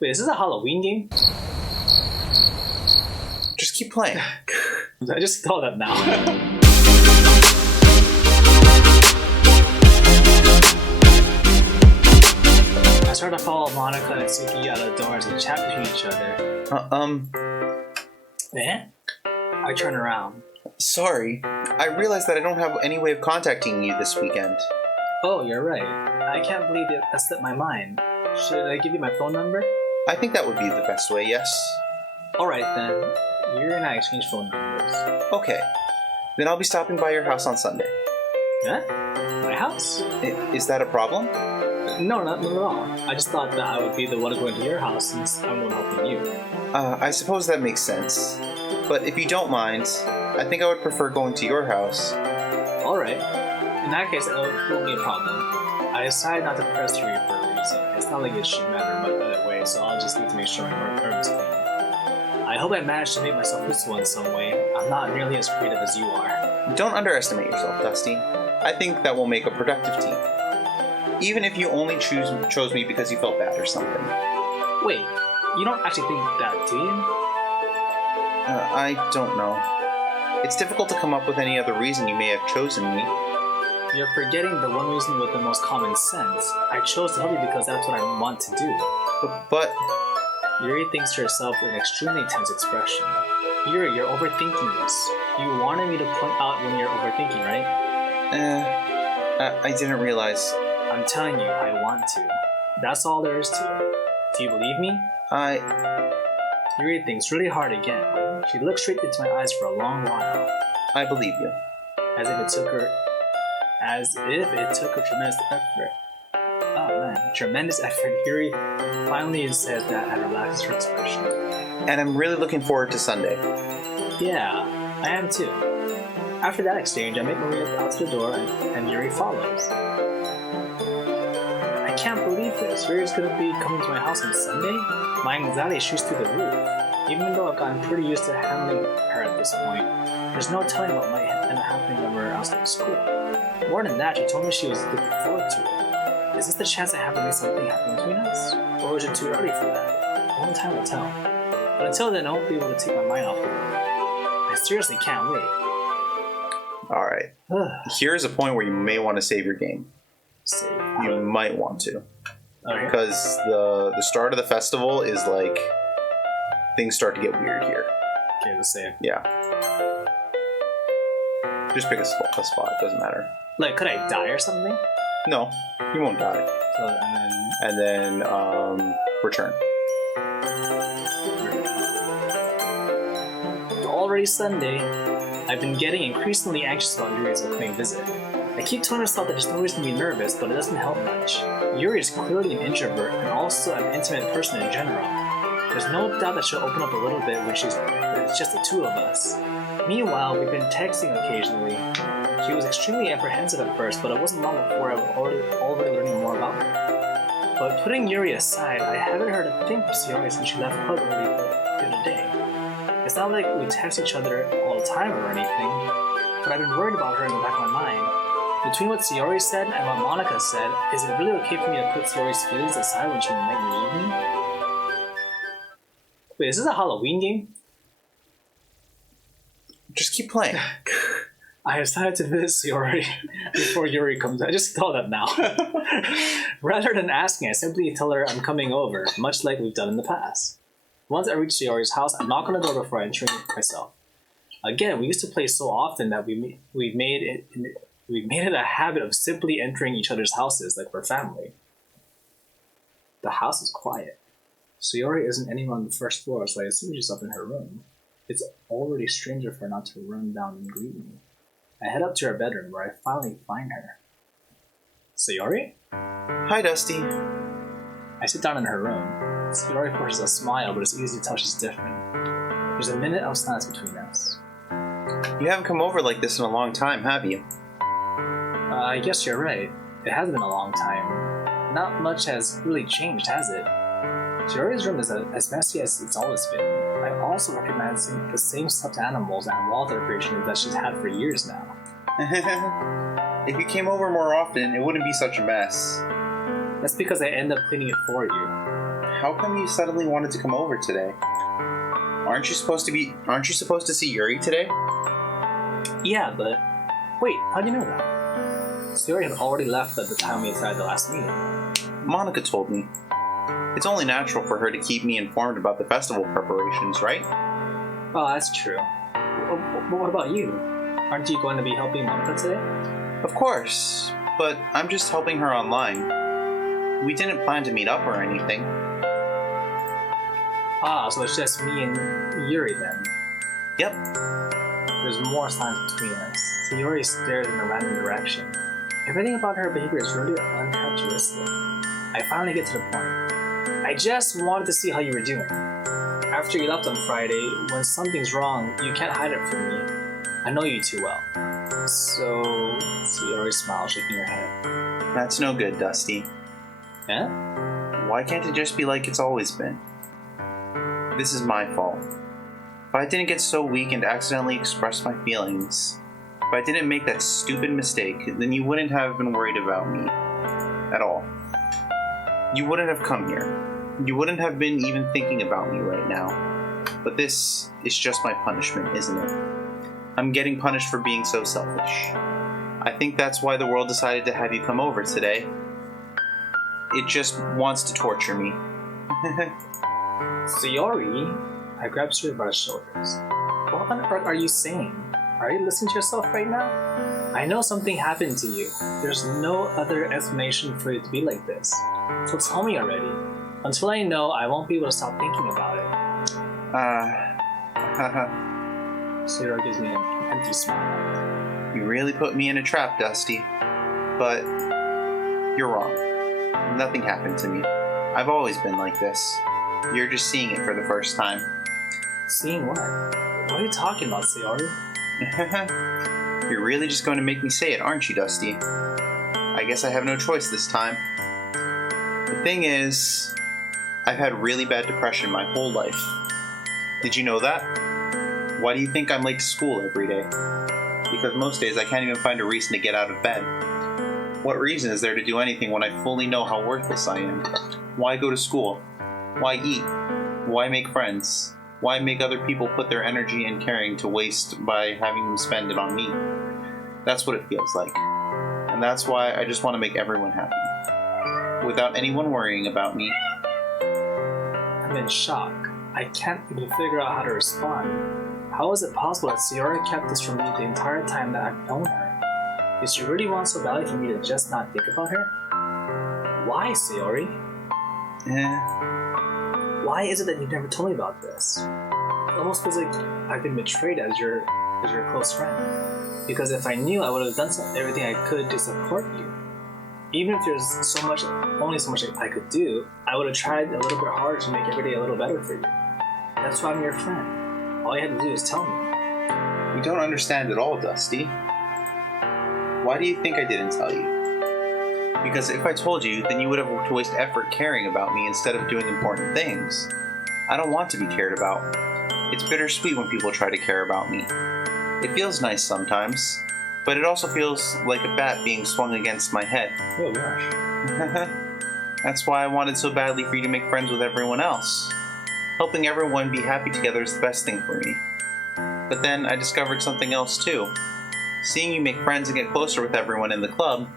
Wait, is this a Halloween game? Just keep playing. I just thought that now. I started to follow Monica and Suki out of the door as they chat between each other. Eh? I turn around. Sorry. I realized that I don't have any way of contacting you this weekend. Oh, you're right. I can't believe that slipped my mind. Should I give you my phone number? I think that would be the best way, yes. Alright then. Yuri and I exchange phone numbers. Okay. Then I'll be stopping by your house on Sunday. Huh? My house? Is that a problem? No, not at all. I just thought that I would be the one going to your house since I'm the one helping you. I suppose that makes sense. But if you don't mind, I think I would prefer going to your house. Alright. In that case, it won't be a problem. I decided not to press Yuri for a reason. It's not like it should matter much either way, so I'll just need to make sure my room is clean. I hope I managed to make myself useful in some way. I'm not nearly as creative as you are. Don't underestimate yourself, Dusty. I think that will make a productive team. Even if you only chose me because you felt bad or something. Wait, you don't actually think that, do you? I don't know. It's difficult to come up with any other reason you may have chosen me. You're forgetting the one reason with the most common sense. I chose to help you because that's what I want to do. But... Yuri thinks to herself with an extremely tense expression. Yuri, you're overthinking this. You wanted me to point out when you're overthinking, right? I didn't realize. I'm telling you, I want to. That's all there is to it. Do you believe me? Yuri thinks really hard again. She looks straight into my eyes for a long while. I believe you. As if it took a tremendous effort. Oh man, tremendous effort. Yuri finally says that and relaxes her expression. And I'm really looking forward to Sunday. Yeah, I am too. After that exchange, I make my way out to the door and Yuri follows. I can't believe this. Yuri's gonna be coming to my house on Sunday? My anxiety shoots through the roof. Even though I've gotten pretty used to handling her at this point, there's no telling what might end up happening when we're outside of school. More than that, she told me she was looking forward to it. Is this the chance I have to make something happen between us? Or is it too early for that? Only time will tell. But until then, I won't be able to take my mind off of it. I seriously can't wait. Alright. Here's a point where you may want to save your game. Save? You might want to. Okay. Because the start of the festival is like... Things start to get weird here. Okay, let's save. Yeah. Just pick a spot. It doesn't matter. Like, could I die or something? No, you won't die. So, And then return. Already Sunday. I've been getting increasingly anxious about Yuri's upcoming visit. I keep telling myself that there's no reason to be nervous, but it doesn't help much. Yuri is clearly an introvert and also an intimate person in general. There's no doubt that she'll open up a little bit when it's just the two of us. Meanwhile, we've been texting occasionally. She was extremely apprehensive at first, but it wasn't long before I was already learning more about her. But putting Yuri aside, I haven't heard a thing from Yuri since she left Hug early the other day. It's not like we text each other all the time or anything, but I've been worried about her in the back of my mind. Between what Sayori said and what Monica said, is it really okay for me to put Sayori's feelings aside when she might leave me? Wait, is this a Halloween game? Just keep playing. I decided to visit Sayori before Yuri comes. I just thought that now. Rather than asking, I simply tell her I'm coming over, much like we've done in the past. Once I reach Sayori's house, I knock on the door before entering myself. Again, we used to play so often that we've made it a habit of simply entering each other's houses like we're family. The house is quiet. Sayori isn't anywhere on the first floor, so I assume she's up in her room. It's already strange of her not to run down and greet me. I head up to her bedroom where I finally find her. Sayori? Hi, Dusty. I sit down in her room. Sayori forces a smile, but it's easy to tell she's different. There's a minute of silence between us. You haven't come over like this in a long time, have you? I guess you're right. It has been a long time. Not much has really changed, has it? Sayori's room is as messy as it's always been. I also recognize the same stuffed animals and wall decorations that she's had for years now. If you came over more often, it wouldn't be such a mess. That's because I end up cleaning it for you. how come you suddenly wanted to come over today? Aren't you supposed to see Yuri today? Yeah, but wait, how do you know that? Yuri had already left at the time we decided the last meeting. Monica told me. It's only natural for her to keep me informed about the festival preparations, right? Oh, that's true. But what about you? Aren't you going to be helping Monica today? Of course, but I'm just helping her online. We didn't plan to meet up or anything. Ah, so it's just me and Yuri then. Yep. There's more signs between us. So Yuri stares in a random direction. Everything about her behavior is really uncharacteristic. I finally get to the point. I just wanted to see how you were doing. After you left on Friday, when something's wrong, you can't hide it from me. I know you too well. So Yuri smiles, shaking her head. That's no good, Dusty. Yeah? Why can't it just be like it's always been? This is my fault. If I didn't get so weak and accidentally express my feelings, if I didn't make that stupid mistake, then you wouldn't have been worried about me at all. You wouldn't have come here. You wouldn't have been even thinking about me right now. But this is just my punishment, isn't it? I'm getting punished for being so selfish. I think that's why the world decided to have you come over today. It just wants to torture me. So Yuri, I grabbed Yuri by the shoulders. What on earth are you saying? Are you listening to yourself right now? I know something happened to you. There's no other explanation for you to be like this. So tell me already. Until I know, I won't be able to stop thinking about it. So Yuri gives me an empty smile. You really put me in a trap, Dusty. But you're wrong. Nothing happened to me. I've always been like this. You're just seeing it for the first time. Seeing what? What are you talking about, Yuri? You're really just going to make me say it, aren't you, Dusty? I guess I have no choice this time. The thing is, I've had really bad depression my whole life. Did you know that? Why do you think I'm late to school every day? Because most days I can't even find a reason to get out of bed. What reason is there to do anything when I fully know how worthless I am? Why go to school? Why eat? Why make friends? Why make other people put their energy and caring to waste by having them spend it on me? That's what it feels like. And that's why I just want to make everyone happy. Without anyone worrying about me. I'm in shock. I can't even figure out how to respond. How is it possible that Sayori kept this from me the entire time that I've known her? Did she really want so badly for me to just not think about her? Why, Sayori? Why is it that you never told me about this? It almost feels like I've been betrayed as your close friend. Because if I knew, I would have done everything I could to support you. Even if there's only so much I could do, I would have tried a little bit harder to make every day a little better for you. That's why I'm your friend. All you had to do is tell me. You don't understand at all, Dusty. Why do you think I didn't tell you? Because if I told you, then you would have to waste effort caring about me instead of doing important things. I don't want to be cared about. It's bittersweet when people try to care about me. It feels nice sometimes, but it also feels like a bat being swung against my head. Oh gosh. That's why I wanted so badly for you to make friends with everyone else. Helping everyone be happy together is the best thing for me. But then I discovered something else too. Seeing you make friends and get closer with everyone in the club,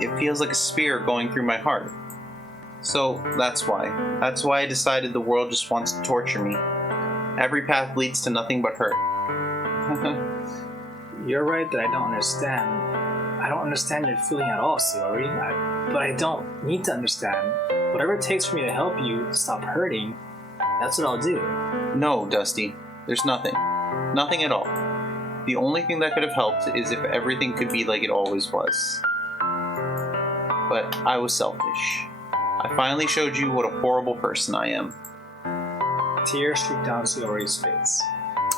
it feels like a spear going through my heart. So that's why. That's why I decided the world just wants to torture me. Every path leads to nothing but hurt. You're right that I don't understand. I don't understand your feeling at all, Sayori. But I don't need to understand. Whatever it takes for me to help you stop hurting, that's what I'll do. No, Dusty. There's nothing. Nothing at all. The only thing that could have helped is if everything could be like it always was. But I was selfish. I finally showed you what a horrible person I am. Tears streaked down Sayori's face.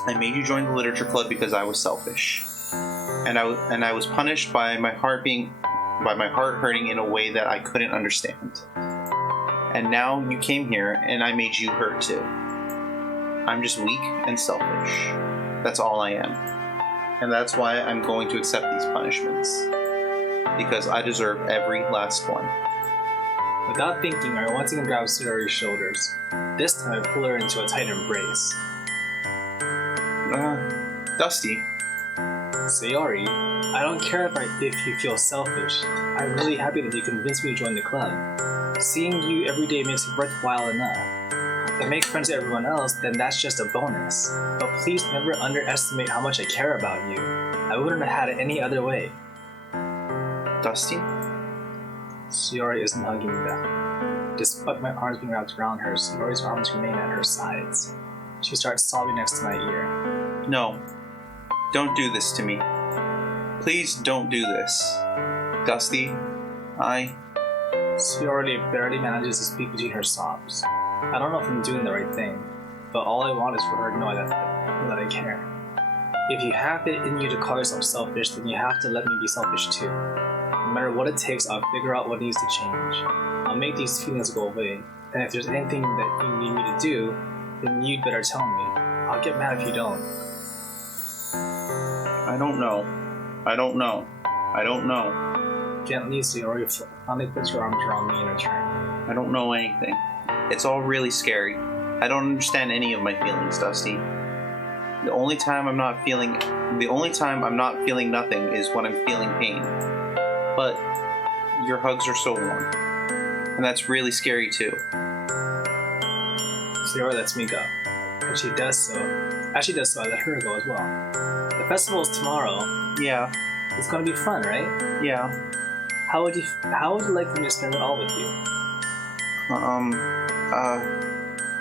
I made you join the literature club because I was selfish. And I was punished by my heart hurting in a way that I couldn't understand. And now you came here and I made you hurt too. I'm just weak and selfish. That's all I am. And that's why I'm going to accept these punishments. Because I deserve every last one. Without thinking, I once again grabbed Sayori's shoulders. This time I pull her into a tight embrace. Dusty. Sayori, I don't care if you feel selfish. I'm really happy that you convinced me to join the club. Seeing you every day makes it worthwhile enough. If I make friends with everyone else, then that's just a bonus. But please never underestimate how much I care about you. I wouldn't have had it any other way. Dusty? Sayori isn't hugging me back. Despite my arms being wrapped around her, Sayori's arms remain at her sides. She starts sobbing next to my ear. No. Don't do this to me. Please don't do this. Dusty, Sayori barely manages to speak between her sobs. I don't know if I'm doing the right thing, but all I want is for her to know that I care. If you have it in you to call yourself selfish, then you have to let me be selfish too. No matter what it takes, I'll figure out what needs to change. I'll make these feelings go away, and if there's anything that you need me to do, then you'd better tell me. I'll get mad if you don't. I don't know. Gently, Sayori finally puts her arms around me in return. I don't know anything. It's all really scary. I don't understand any of my feelings, Dusty. The only time I'm not feeling nothing is when I'm feeling pain. But your hugs are so warm. And that's really scary too. Sayori lets me go. As she does so, I let her go as well. The festival is tomorrow. Yeah. It's gonna be fun, right? Yeah. How would you like for me to spend it all with you?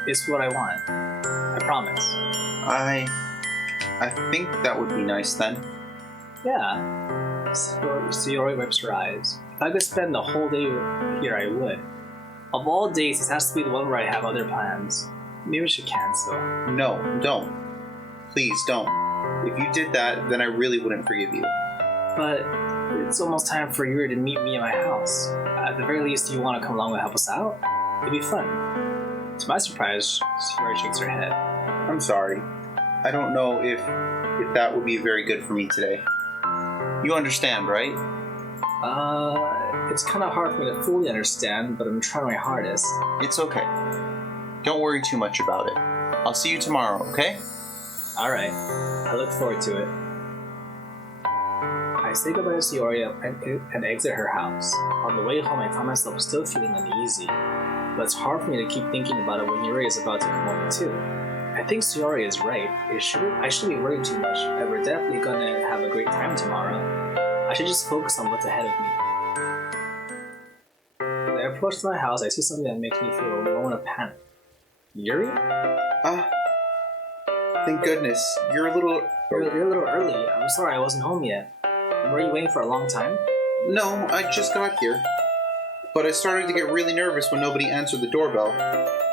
It's what I want. I promise. I think that would be nice then. Yeah. Sayori wipes her eyes. If I could spend the whole day here, I would. Of all days, this has to be the one where I have other plans. Maybe we should cancel. No, don't. Please don't. If you did that, then I really wouldn't forgive you. But it's almost time for Yuri to meet me at my house. At the very least, you want to come along and help us out? It'd be fun. To my surprise, Sayori shakes her head. I'm sorry. I don't know if that would be very good for me today. You understand, right? It's kind of hard for me to fully understand, but I'm trying my hardest. It's okay. Don't worry too much about it. I'll see you tomorrow, okay? Alright. I look forward to it. I say goodbye to Sayori and exit her house. On the way home, I find myself still feeling uneasy. But it's hard for me to keep thinking about it when Yuri is about to come over too. I think Sayori is right. I shouldn't be worried too much, and we're definitely gonna have a great time tomorrow. I should just focus on what's ahead of me. When I approach my house, I see something that makes me feel a moment of panic. Yuri? Thank goodness. You're a little early. I'm sorry I wasn't home yet. Were you waiting for a long time? No, I just got here. But I started to get really nervous when nobody answered the doorbell.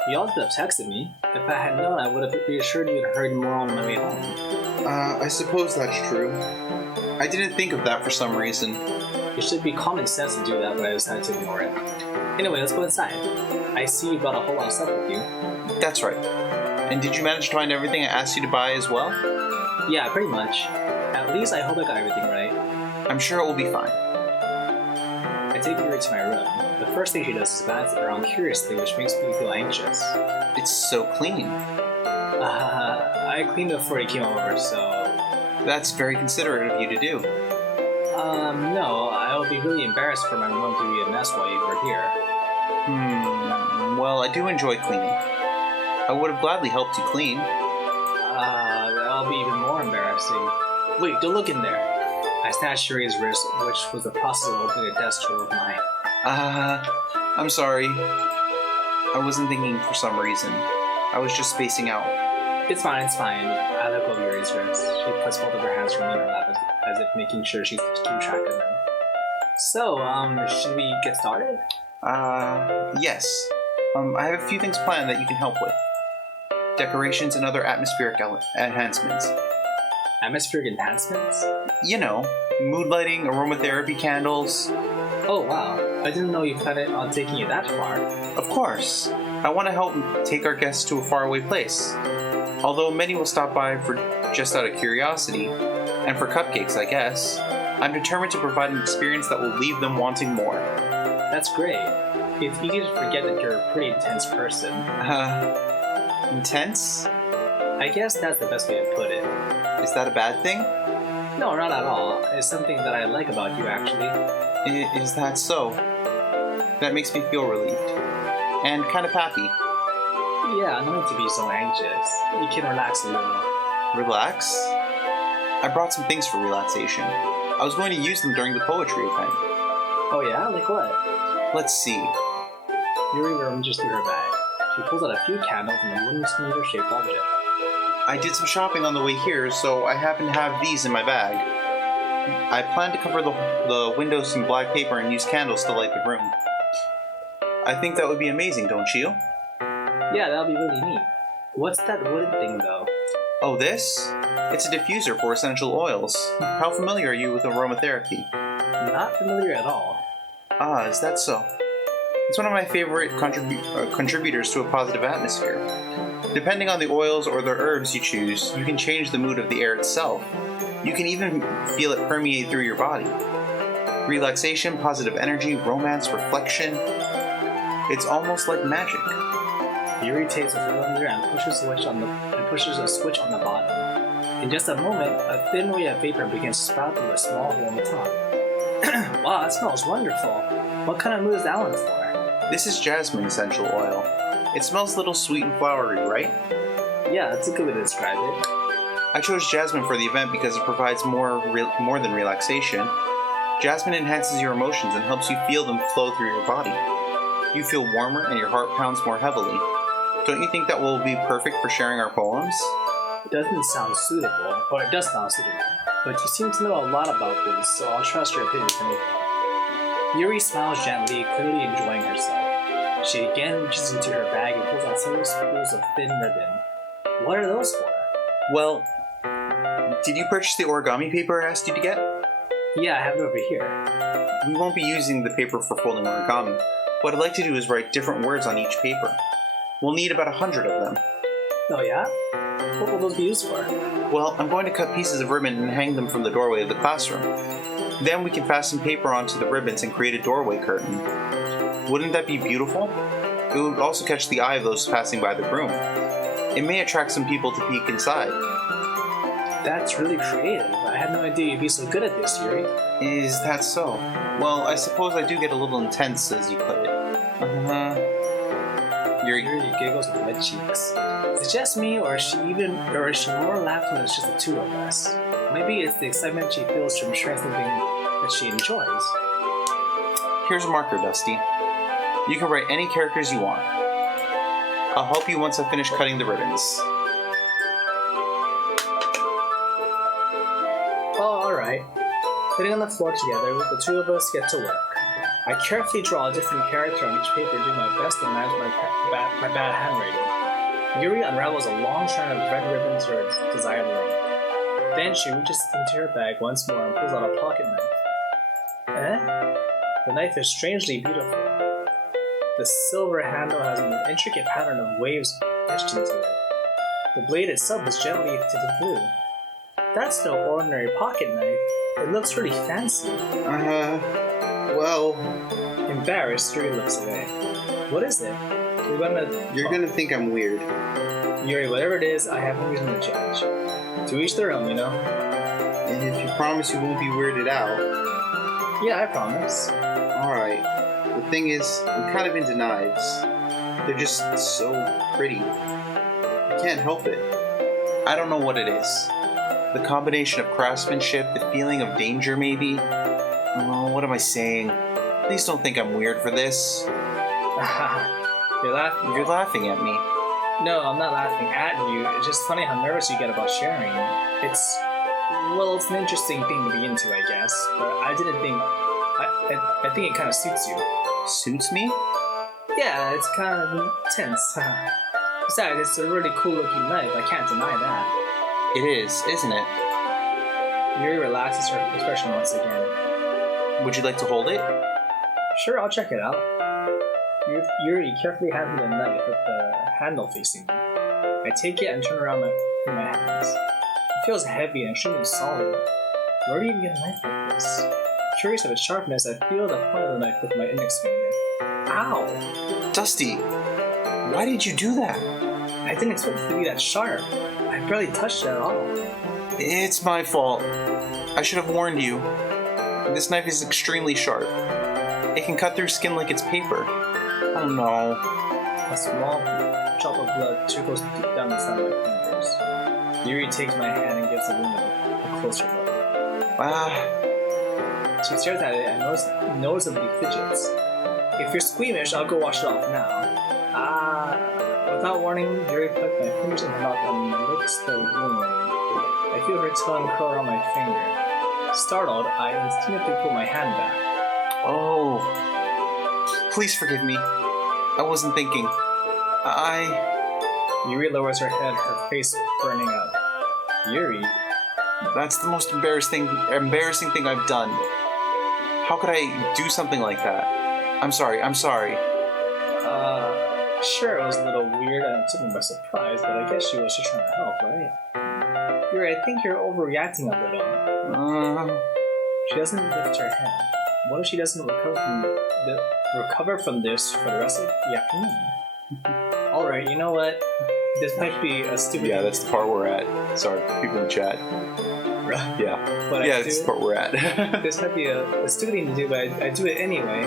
You all could have texted me. If I had known, I would have reassured you and heard more on my way home. I suppose that's true. I didn't think of that for some reason. It should be common sense to do that, but I decided to ignore it. Anyway, let's go inside. I see you brought a whole lot of stuff with you. That's right. And did you manage to find everything I asked you to buy as well? Yeah, pretty much. At least I hope I got everything right. I'm sure it will be fine. I take Yuri to my room. The first thing she does is glance around curiously, which makes me feel anxious. It's so clean. I cleaned before he came over, so... That's very considerate of you to do. No, I would be really embarrassed for my room to be a mess while you were here. Well, I do enjoy cleaning. I would have gladly helped you clean. That'll be even more embarrassing. Wait, don't look in there. I snatched Yuri's wrist, which was the process of opening a desk drawer of mine. I'm sorry. I wasn't thinking for some reason. I was just spacing out. It's fine. I let go of Yuri's wrist. She puts both of her hands from me in her lap as if making sure she's keeping track of them. So, should we get started? Yes. I have a few things planned that you can help with. Decorations and other atmospheric enhancements. Atmospheric enhancements? You know, mood lighting, aromatherapy candles. Oh wow, I didn't know you planned on taking it that far. Of course. I want to help take our guests to a faraway place. Although many will stop by for just out of curiosity, and for cupcakes, I guess, I'm determined to provide an experience that will leave them wanting more. That's great. It's easy to forget that you're a pretty intense person. Intense? I guess that's the best way to put it. Is that a bad thing? No, not at all. It's something that I like about you, actually. Is that so? That makes me feel relieved. And kind of happy. Yeah, no need to be so anxious. You can relax a little. Relax? I brought some things for relaxation. I was going to use them during the poetry event. Oh yeah? Like what? Let's see. Yuri rummages through her bag. She pulls out a few candles and a wooden cylinder-shaped object. I did some shopping on the way here, so I happen to have these in my bag. I plan to cover the windows in black paper and use candles to light the room. I think that would be amazing, don't you? Yeah, that'll be really neat. What's that wooden thing, though? Oh, this? It's a diffuser for essential oils. How familiar are you with aromatherapy? Not familiar at all. Ah, is that so? It's one of my favorite contributors to a positive atmosphere. Depending on the oils or the herbs you choose, you can change the mood of the air itself. You can even feel it permeate through your body. Relaxation, positive energy, romance, reflection. It's almost like magic. Yuri takes a cylinder and pushes a switch on the bottom. In just a moment, a thin ray of vapor begins to spout through a small hole in the top. Wow, that smells wonderful. What kind of mood is that one for? This is jasmine essential oil. It smells a little sweet and flowery, right? Yeah, that's a good way to describe it. I chose jasmine for the event because it provides more than relaxation. Jasmine enhances your emotions and helps you feel them flow through your body. You feel warmer and your heart pounds more heavily. Don't you think that will be perfect for sharing our poems? It doesn't sound suitable, or it does sound suitable, but you seem to know a lot about this, so I'll trust your opinion for anything. Yuri smiles gently, clearly enjoying herself. She again reaches into her bag and pulls out several spools of thin ribbon. What are those for? Well, did you purchase the origami paper I asked you to get? Yeah, I have it over here. We won't be using the paper for folding origami. What I'd like to do is write different words on each paper. We'll need about 100 of them. Oh yeah? What will those be used for? Well, I'm going to cut pieces of ribbon and hang them from the doorway of the classroom. Then we can fasten paper onto the ribbons and create a doorway curtain. Wouldn't that be beautiful? It would also catch the eye of those passing by the room. It may attract some people to peek inside. That's really creative. I had no idea you'd be so good at this, Yuri. Is that so? Well, I suppose I do get a little intense, as you put it. Yuri giggles with red cheeks. Is it just me, or is she more laughing when it's just the two of us? Maybe it's the excitement she feels from sharing something that she enjoys. Here's a marker, Dusty. You can write any characters you want. I'll help you once I finish cutting the ribbons. Oh, alright. Sitting on the floor together, the two of us get to work. I carefully draw a different character on each paper, doing my best to manage my bad handwriting. Yuri unravels a long strand of red ribbon to her desired length. Then she reaches into her bag once more and pulls out a pocket knife. The knife is strangely beautiful. The silver handle has an intricate pattern of waves etched into it. The blade itself is gently tinted blue. That's no ordinary pocket knife. It looks really fancy. Well... Embarrassed, Yuri looks away. What is it? You're gonna think I'm weird. Yuri, whatever it is, I have no reason to judge. To each their own, you know? And if you promise you won't be weirded out... Yeah, I promise. Alright. The thing is, I'm kind of into knives. They're just so pretty. I can't help it. I don't know what it is. The combination of craftsmanship, the feeling of danger maybe. Oh, what am I saying? Please don't think I'm weird for this. You're laughing. You're laughing at me. No, I'm not laughing at you. It's just funny how nervous you get about sharing. It's an interesting thing to be into, I guess. But I didn't think... I think it kind of suits you. Suits me? Yeah, it's kind of intense. Besides, it's a really cool looking knife. I can't deny that. It is, isn't it? Yuri relaxes her expression once again. Would you like to hold it? Sure, I'll check it out. Yuri carefully hands me the knife with the handle facing me. I take it and turn around in my hands. It feels heavy and extremely solid. Where do you even get a knife like this? Curious of its sharpness, I feel the point of the knife with my index finger. Ow! Dusty, why did you do that? I didn't expect it to be that sharp. I barely touched it at all. It's my fault. I should have warned you. This knife is extremely sharp. It can cut through skin like it's paper. Oh no. A small drop of blood trickles down the side of my fingers. Yuri takes my hand and gives the wound a closer look. She stares at it and noticeably fidgets. If you're squeamish, I'll go wash it off now. Without warning, Yuri put my fingers in her mouth and licks the wound. I feel her tongue curl around my finger. Startled, I instinctively pull my hand back. Oh. Please forgive me. I wasn't thinking. Yuri lowers her head, her face burning up. Yuri? That's the most embarrassing thing I've done. How could I do something like that? I'm sorry. Sure, it was a little weird and it took me by surprise, but I guess she was just trying to help, right? Yuri, I think you're overreacting a little. She doesn't lift her head. What if she doesn't recover from this for the rest of the afternoon? Alright, you know what? This might be a stupid... Yeah, that's the part we're at. Sorry, people in the chat. Yeah. But that's the part we're at. This might be a stupid thing to do, but I do it anyway.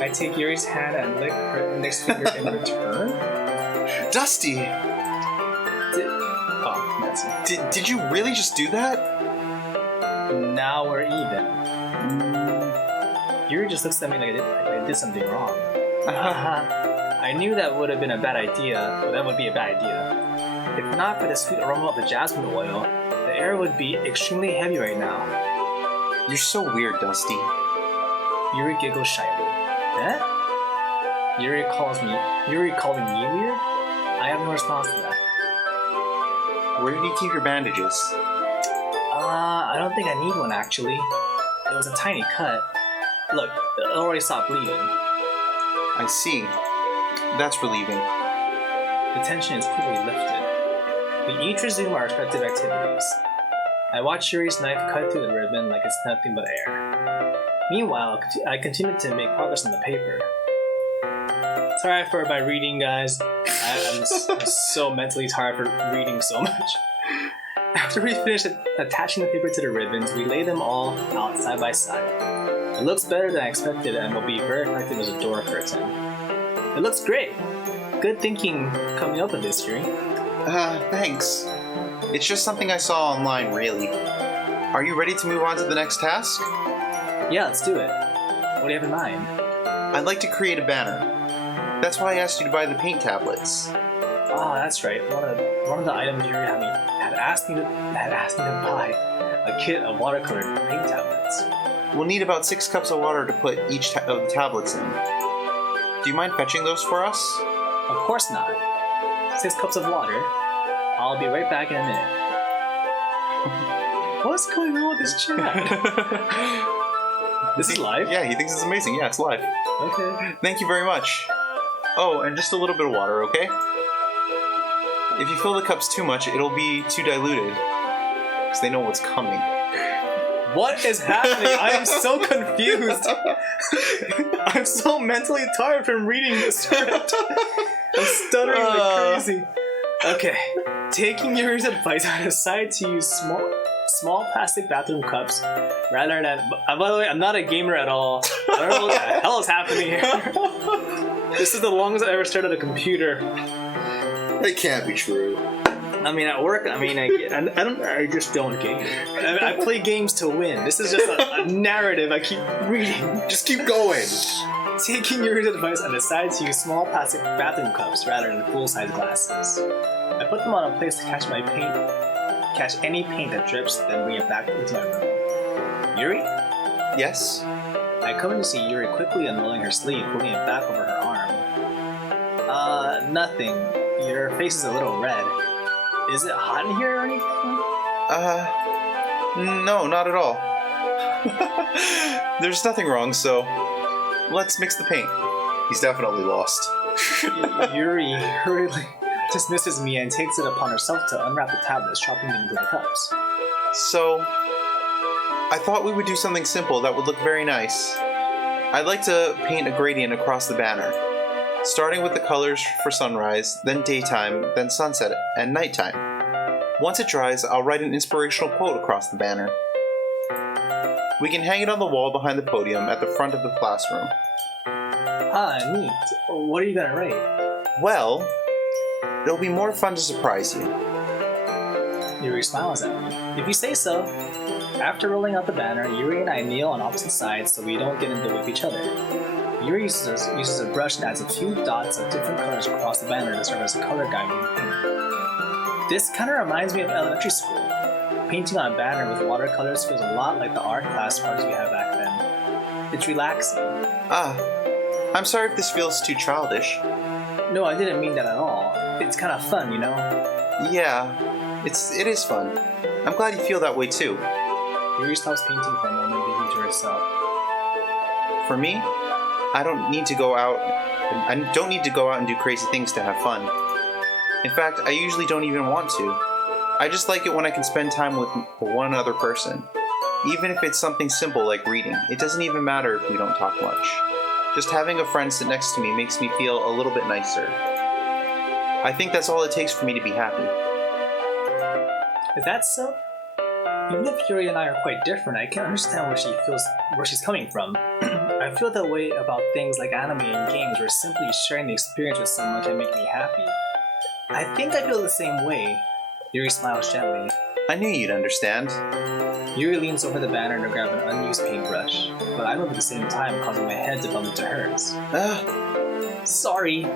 I take Yuri's hand and lick her index finger in return. Dusty! Did you really just do that? Now we're even. Yuri just looks at me like I did something wrong. I knew that would have been a bad idea, but that would be a bad idea. If not for the sweet aroma of the jasmine oil, the air would be extremely heavy right now. You're so weird, Dusty. Yuri giggles shyly. Eh? Yuri calling me weird? I have no response to that. Where did you keep your bandages? I don't think I need one actually. It was a tiny cut. Look, it already stopped bleeding. I see. That's relieving. The tension is quickly lifted. We each resume our respective activities. I watch Yuri's knife cut through the ribbon like it's nothing but air. Meanwhile, I continue to make progress on the paper. Sorry for my reading, guys. I'm so mentally tired for reading so much. After we finish attaching the paper to the ribbons, we lay them all out side by side. It looks better than I expected and will be very effective as a door curtain. It looks great. Good thinking coming up with this, Yuri. Thanks. It's just something I saw online, really. Are you ready to move on to the next task? Yeah, let's do it. What do you have in mind? I'd like to create a banner. That's why I asked you to buy the paint tablets. Oh, that's right. One of the items Yuri had asked me to buy a kit of watercolor paint tablets. We'll need about 6 cups of water to put each of the tablets in. Do you mind fetching those for us? Of course not. 6 cups of water. I'll be right back in a minute. What's going on with this chat? This is live? Yeah, he thinks it's amazing. Yeah, it's live. Okay. Thank you very much. Oh, and just a little bit of water, okay? If you fill the cups too much, it'll be too diluted. Because they know what's coming. What is happening? I am so confused. I'm so mentally tired from reading the script. I'm stuttering like crazy. Okay. Taking Yuri's advice, I decided to use small plastic bathroom cups rather than... by the way, I'm not a gamer at all. I don't know what the hell is happening here. This is the longest I ever stared at a computer. It can't be true. I mean, at work, I just don't game. I play games to win. This is just a narrative I keep reading. Just keep going. Taking Yuri's advice, I decided to use small plastic bathroom cups rather than full-size glasses. I put them on a place to catch any paint that drips, then bring it back into my room. Yuri? Yes? I come in to see Yuri quickly unrolling her sleeve, pulling it back over her arm. Nothing. Your face is a little red. Is it hot in here or anything? No, not at all. There's nothing wrong, so let's mix the paint. He's definitely lost. Yuri hurriedly dismisses me and takes it upon herself to unwrap the tablets, chopping them into the cups. So, I thought we would do something simple that would look very nice. I'd like to paint a gradient across the banner, starting with the colors for sunrise, then daytime, then sunset, and nighttime. Once it dries, I'll write an inspirational quote across the banner. We can hang it on the wall behind the podium at the front of the classroom. Ah, neat. What are you gonna write? Well, it'll be more fun to surprise you. Yuri smiles at me. If you say so. After rolling out the banner, Yuri and I kneel on opposite sides so we don't get in the way of each other. Yuri uses a brush and adds a few dots of different colors across the banner to serve as a color guide when we paint. This kind of reminds me of elementary school. Painting on a banner with watercolors feels a lot like the art class parties we had back then. It's relaxing. I'm sorry if this feels too childish. No, I didn't mean that at all. It's kind of fun, you know? Yeah, it is fun. I'm glad you feel that way too. Yuri stops painting for a moment, thinking to herself. For me, I don't need to go out and do crazy things to have fun. In fact, I usually don't even want to. I just like it when I can spend time with one other person. Even if it's something simple like reading, it doesn't even matter if we don't talk much. Just having a friend sit next to me makes me feel a little bit nicer. I think that's all it takes for me to be happy. If that's so, even if Yuri and I are quite different, I can understand where she's coming from. I feel that way about things like anime and games, where simply sharing the experience with someone can make me happy. I think I feel the same way. Yuri smiles gently. I knew you'd understand. Yuri leans over the banner to grab an unused paintbrush, but I move at the same time, causing my head to bump into hers. Sorry.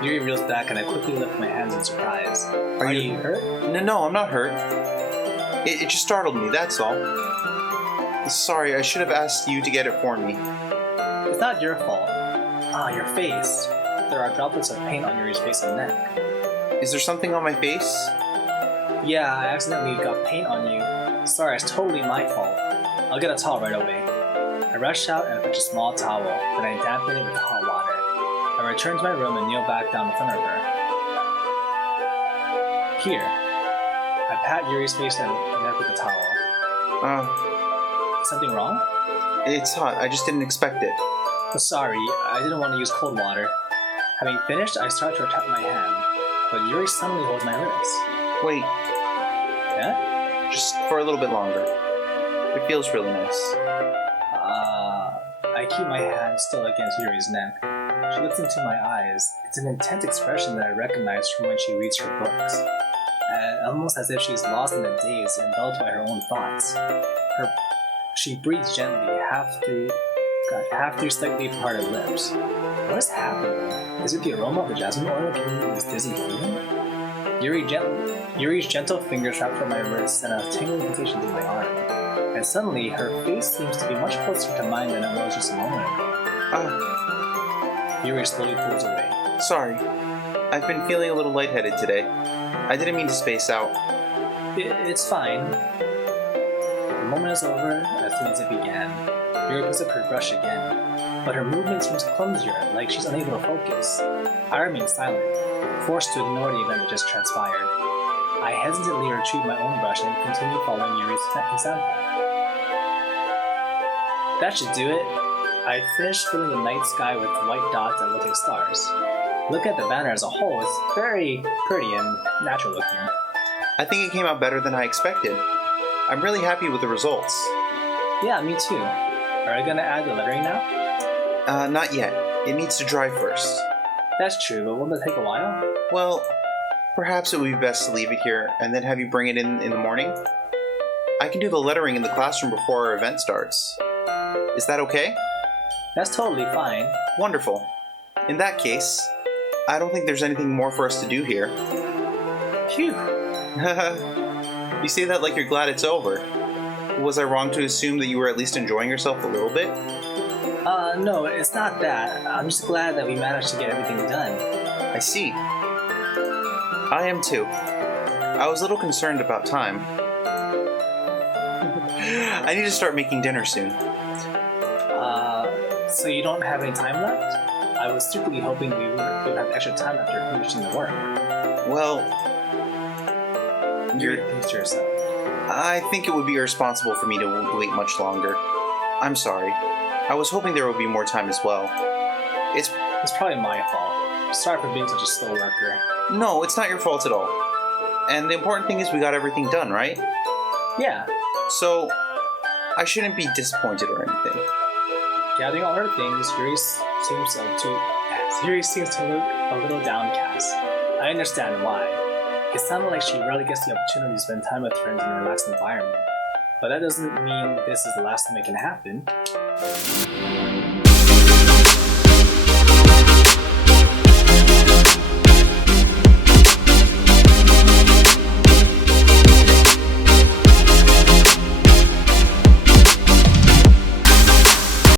Yuri reels back and I quickly lift my hands in surprise. Are you hurt? No, I'm not hurt. It just startled me, that's all. Sorry, I should have asked you to get it for me. It's not your fault. Your face. There are droplets of paint on Yuri's face and neck. Is there something on my face? Yeah, I accidentally got paint on you. Sorry, it's totally my fault. I'll get a towel right away. I rush out and fetch a small towel, then I dampen it with hot water. I return to my room and kneel back down in front of her. Here. I pat Yuri's face and neck with the towel. Is something wrong? It's hot. I just didn't expect it. Oh, sorry, I didn't want to use cold water. Having finished, I start to retract my hand, but Yuri suddenly holds my wrist. Wait. Yeah? Just for a little bit longer. It feels really nice. I keep my hand still against Yuri's neck. She looks into my eyes. It's an intense expression that I recognize from when she reads her books. Almost as if she's lost in a daze, enveloped by her own thoughts. She breathes gently, half through slightly parted lips. What is happening? Is it the aroma of the jasmine oil giving me this dizzy feeling? Yuri's gentle fingers wrap around my wrist and a tingling sensation in my arm. And suddenly, her face seems to be much closer to mine than it was just a moment ago. Yuri slowly pulls away. Sorry. I've been feeling a little lightheaded today. I didn't mean to space out. It's fine. The moment is over as soon as it began. Yuri picks up her brush again, but her movement seems clumsier, like she's unable to focus. I remain silent, forced to ignore the event that just transpired. I hesitantly retrieve my own brush and continue following Yuri's example. That should do it. I finished filling the night sky with white dots that look like stars. Looking at the banner as a whole, it's very pretty and natural looking. I think it came out better than I expected. I'm really happy with the results. Yeah, me too. Are you gonna add the lettering now? Not yet. It needs to dry first. That's true, but won't that take a while? Well, perhaps it would be best to leave it here and then have you bring it in the morning. I can do the lettering in the classroom before our event starts. Is that okay? That's totally fine. Wonderful. In that case, I don't think there's anything more for us to do here. Phew. You say that like you're glad it's over. Was I wrong to assume that you were at least enjoying yourself a little bit? No, it's not that. I'm just glad that we managed to get everything done. I see. I am too. I was a little concerned about time. I need to start making dinner soon. So you don't have any time left? I was secretly hoping we would have extra time after finishing the work. Well, You're thinking to yourself. I think it would be irresponsible for me to wait much longer. I'm sorry. I was hoping there would be more time as well. It's probably my fault. Sorry for being such a slow worker. No, it's not your fault at all. And the important thing is we got everything done, right? Yeah. So, I shouldn't be disappointed or anything. Gathering all her things, Yuri seems to look a little downcast. I understand why. It sounded like she rarely gets the opportunity to spend time with friends in a relaxed environment. But that doesn't mean this is the last time it can happen.